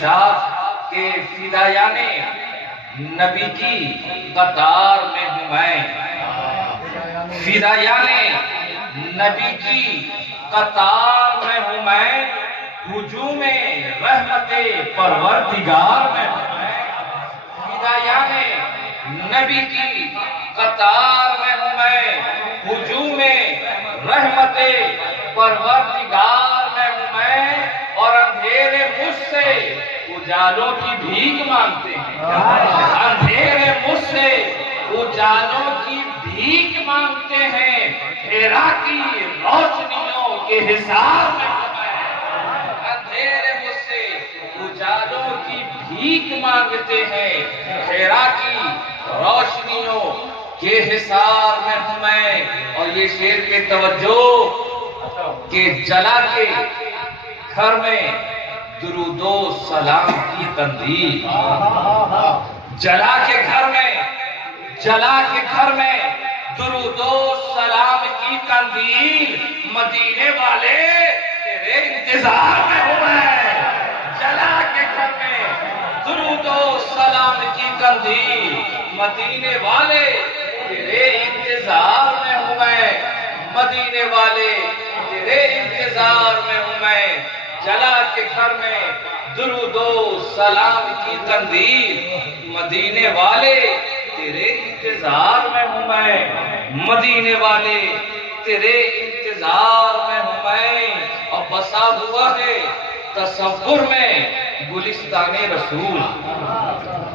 کہ فدایان نبی کی قطار میں ہوں میں، فدایان نبی کی قطار میں ہوں میں، ہجوم رحمت پروردگار میں ہوں میں، فدایان نبی کی قطار میں ہوں میں، ہجوم رحمت پروردگار میں ہوں میں، اور اندھیرے مجھ سے اجالوں کی بھیک مانگتے ہیں، اندھیرے مجھ سے اجالوں کی بھیک مانگتے ہیں، ہیرا کی روشنیوں کے حساب میں ہوں میں، اندھیرے مجھ سے اجالوں کی بھیک مانگتے ہیں، ہیرا کی روشنیوں کے حساب میں ہوں میں۔ اور یہ شعر پہ توجہ کہ جلا کے گھر میں درود و سلام کی قندیل، جلا کے گھر میں درود و سلام کی قندیل، مدینے والے تیرے انتظار میں ہوں میں، جلا کے گھر میں درود و سلام کی قندیل، مدینے والے تیرے انتظار میں ہوں میں، مدینے والے تیرے انتظار میں ہوں میں، جلا کے گھر میں درود و سلام کی قندیل، مدینے والے تیرے انتظار میں ہوں میں، مدینے والے تیرے انتظار میں ہوں میں۔ اور بسا ہوا ہے تصور میں گلستان رسول،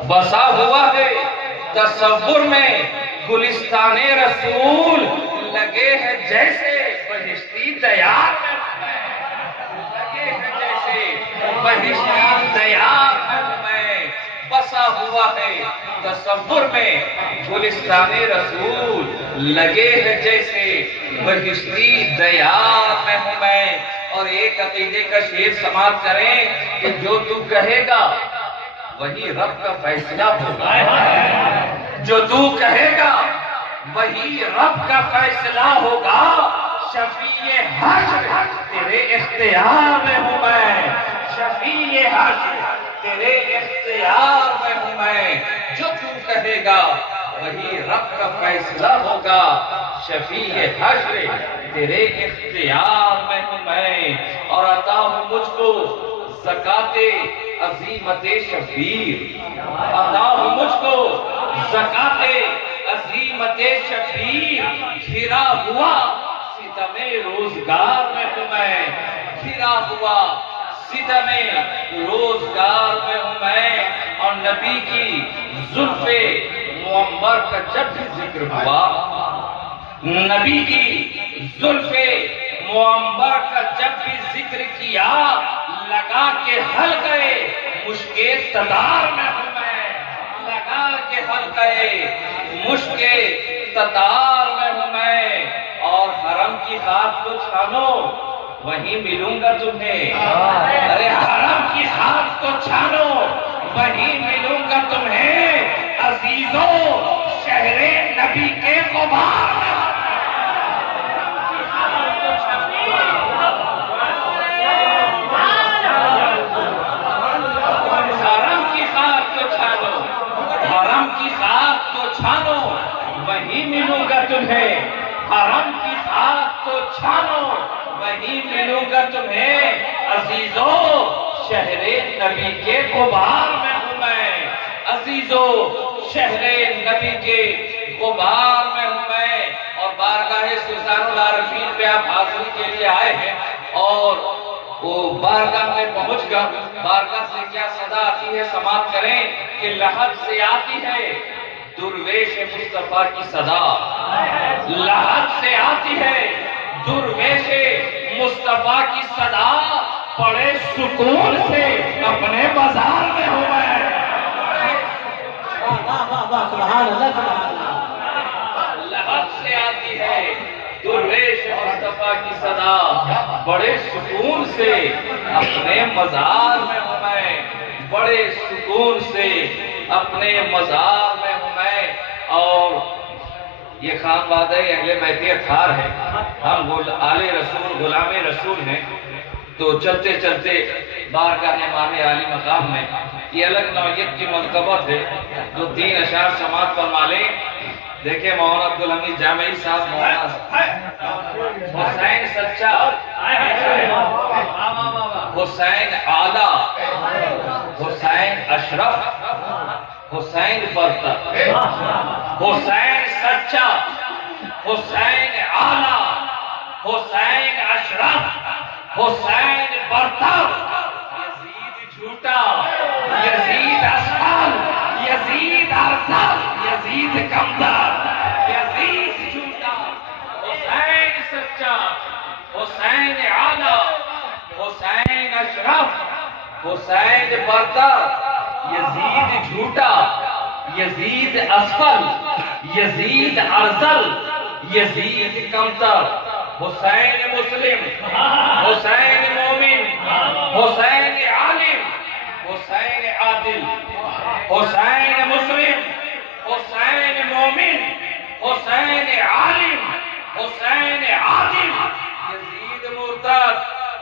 بسا ہوا ہے تصور میں گلستان رسول، لگے ہیں جیسے بہشتی دیار میں ہوں میں، لگے ہیں جیسے بہشتی دیار میں ہوں میں، بسا ہوا ہے تصور میں گلستان رسول، لگے ہیں جیسے بہشتی دیار میں ہوں میں۔ اور ایک عقیدے کا شعر سماعت کریں کہ جو تو کہے گا وہی رب کا فیصلہ ہوگا، جو تو کہے گا وہی رب کا فیصلہ ہوگا، شفیع حشر تیرے اختیار میں ہوں میں، شفیع حشر تیرے اختیار میں ہوں میں، جو تو کہے گا وہی رب کا فیصلہ ہوگا، شفیع حشر تیرے اختیار میں ہوں میں۔ اور عطا ہوں مجھ کو زکوٰۃ عزیمت شبیر، عطا ہوں مجھ کو زکوٰۃ عزیمت شبیر، گھرا ہوا ستم روزگار میں ہوں میں، گھرا ہوا ستم روزگار میں ہوں میں۔ اور نبی کی زلف معمر کا جب بھی ذکر ہوا، نبی کی زلف معمر کا جب بھی ذکر کیا، لگا کے حلقے مشک تتار میں ہوں میں، لگا کے حلقے مشک تتار میں ہوں میں۔ اور حرم کی خاک کو چھانو وہیں ملوں گا تمہیں، ارے حرم کی خاک کو چھانو وہیں ملوں گا تمہیں، عزیزو شہر نبی کے غبار میں ہوں میں، حرم کی خاک کو چھانو، حرم کی خاک کو چھانو وہیں ملوں گا تمہیں، حرم کی خاک کو چھانو وہیں ملوں گا تمہیں، عزیزو شہر نبی کے غبار میں ہوں میں، عزیزو شہر نبی کے غبار میں ہوں میں۔ اور بارگاہ سلطان العارفین پہ آپ حاضری کے لیے آئے ہیں، اور وہ بارگاہ میں پہنچ گا، بارگاہ سے کیا صدا آتی ہے سماعت کریں کہ لحد سے آتی ہے درویش مصطفیٰ کی صدا، لحد سے آتی ہے درویش مصطفیٰ کی صدا، بڑے سکون سے اپنے بازار میں ہوں میں، لحد سے آتی ہے درویش مصطفیٰ کی صدا، بڑے سکون سے اپنے مزار میں ہوں میں، بڑے سکون سے اپنے مزار میں ہوں میں۔ اور یہ خانوادہ اہل بیت اطہار ہے، ہم آل رسول غلام رسول ہیں، تو چلتے چلتے بارگاہ امام عالی مقام میں یہ الگ نوعیت کی منقبت ہے جو 3 اشعار سماعت فرما لیں۔ دیکھیں مولانا عبدالحمید جامعی صاحب، مولانا حسین سچا، حسین اعلیٰ، حسین اشرف، حسین برتر، حسین سچا، حسین اعلیٰ، حسین اشرف، حسین برتر، یزید جھوٹا، یزید اسفل، یزید ارذل، یزید کمتر، یزید جھوٹا، حسین سچا، حسین اعلیٰ، حسین اشرف، حسین برتر، یزید جھوٹا، یزید اسفل، یزید ارذل، یزید کمتر، حسین مسلم، حسین مومن، حسین عالم، حسین عادل، حسین مسلم، حسین مومن، حسین عالم، حسین عادل، یزید مرتد،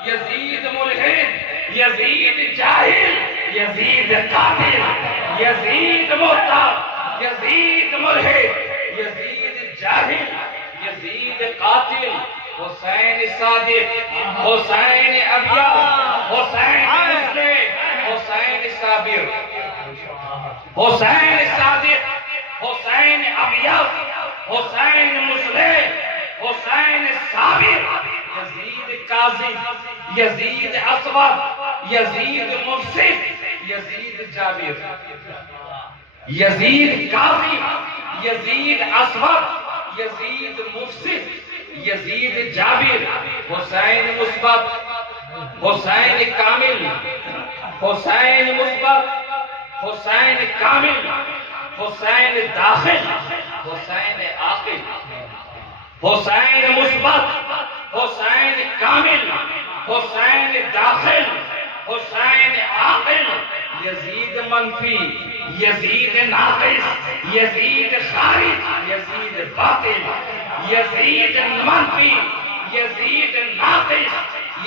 یزید ملحد، یزید جاہل، یزید قاتل، یزید مرتد، یزید ملحد، یزید جاہل، یزید قاتل، حسین صادق، حسین ابیض، حسین مسلم، حسین صابر، حسین صادق، حسین ابیض، حسین مسلم، حسین صابر، یزید کاظم، یزید اسود، یزید مفسد، یزید جابر، یزید کاظم، یزید اسود، یزید مفسد، یزید جابر، حسین مثبت، حسین کامل، حسین مثبت، حسین کامل، حسین داخل، حسین عاقل، حسین مثبت، حسین کامل، حسین داخل، حسین عاقل، یزید منفی، یزید ناقص، یزید خارج، یزید باطل، یزید منفی، یزید ناقص،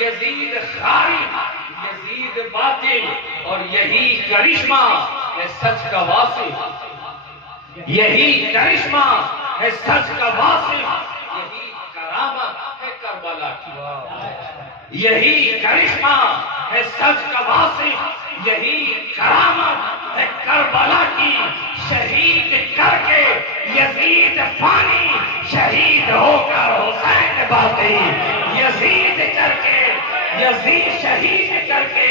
یزید خارج، یزید باطل، اور یہی کرشمہ ہے سچ کا واصف، یہی کرشمہ ہے سچ کا واصف، یہی کرامت ہے کربلا کی، یہی کرشمہ ہے سچ کا واصف، یہی کرامت ہے کربلا کی، شہید کر کے یزید فانی، شہید ہو کر حسین باقی، یزید کر کے یزید، شہید کر کے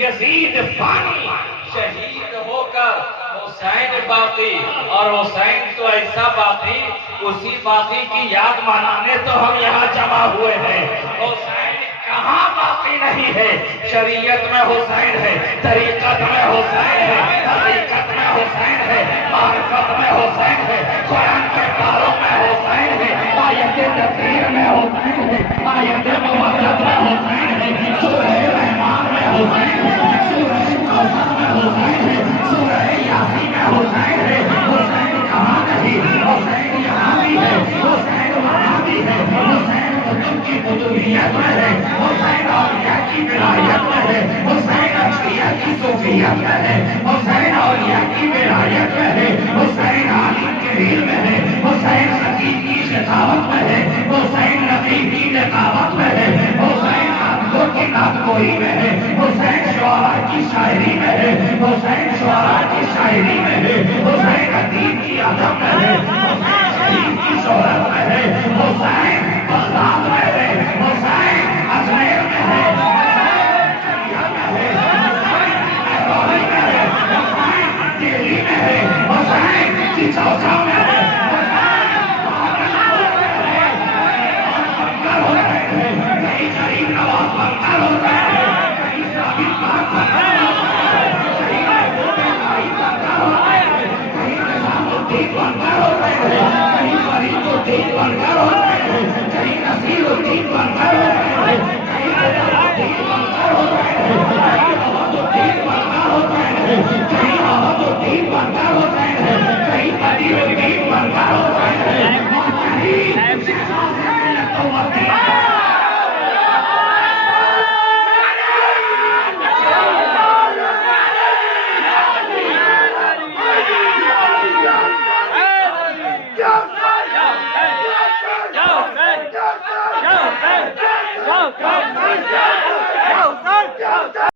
یزید فانی، شہید ہو کر حسین باقی، اور حسین تو ایسا باقی، اسی باقی کی یاد منانے تو ہم یہاں جمع ہوئے ہیں۔ حسین کہاں باقی نہیں ہے؟ شریعت میں حسین ہے، طریقت میں حسین ہے، حقیقت میں حسین ہے، معرفت میں حسین ہے، قرآن کے پاروں میں حسین ہے، آیت تطہیر میں حسین ہے، آیت مبارک میں حسین ہے، سورہ رحمان میں حسین ہے، سورہ کوثر میں حسین ہے، سورہ یاسین میں حسین ہے۔ حسین کہاں نہیں؟ حسین یہاں بھی ہے، حسین وہاں بھی ہے، حسین قطب کی قطبیت میں ہے، حسین اولیاء کی ولایت میں ہے، حسین اشقیاء کی صوفیت میں ہے، حسین اولیاء کی ولایت میں ہے، حسین عالم کے علم میں ہے، حسین خطیب کی خطابت میں ہے، حسین نقیب کی نقابت میں ہے، حسین عبدوں کی نابگوئی میں ہے، حسین شعراء کی شاعری میں ہے، حسین شعراء کی شاعری میں ہے، حسین ادیب کی ادب میں ہے، حسین شہید کی شہرت میں ہے، حسین بغداد میں ہے، حسین اجمیر میں ہے، حسین چڑیا میں ہے، حسین مہرولی میں ہے، حسین دہلی میں ہے، حسین چچوچا میں ہے، غریب نواز بنکر ہوتا ہے، کہیں ثابت بات بنکر ہوتا ہے، کہیں حسین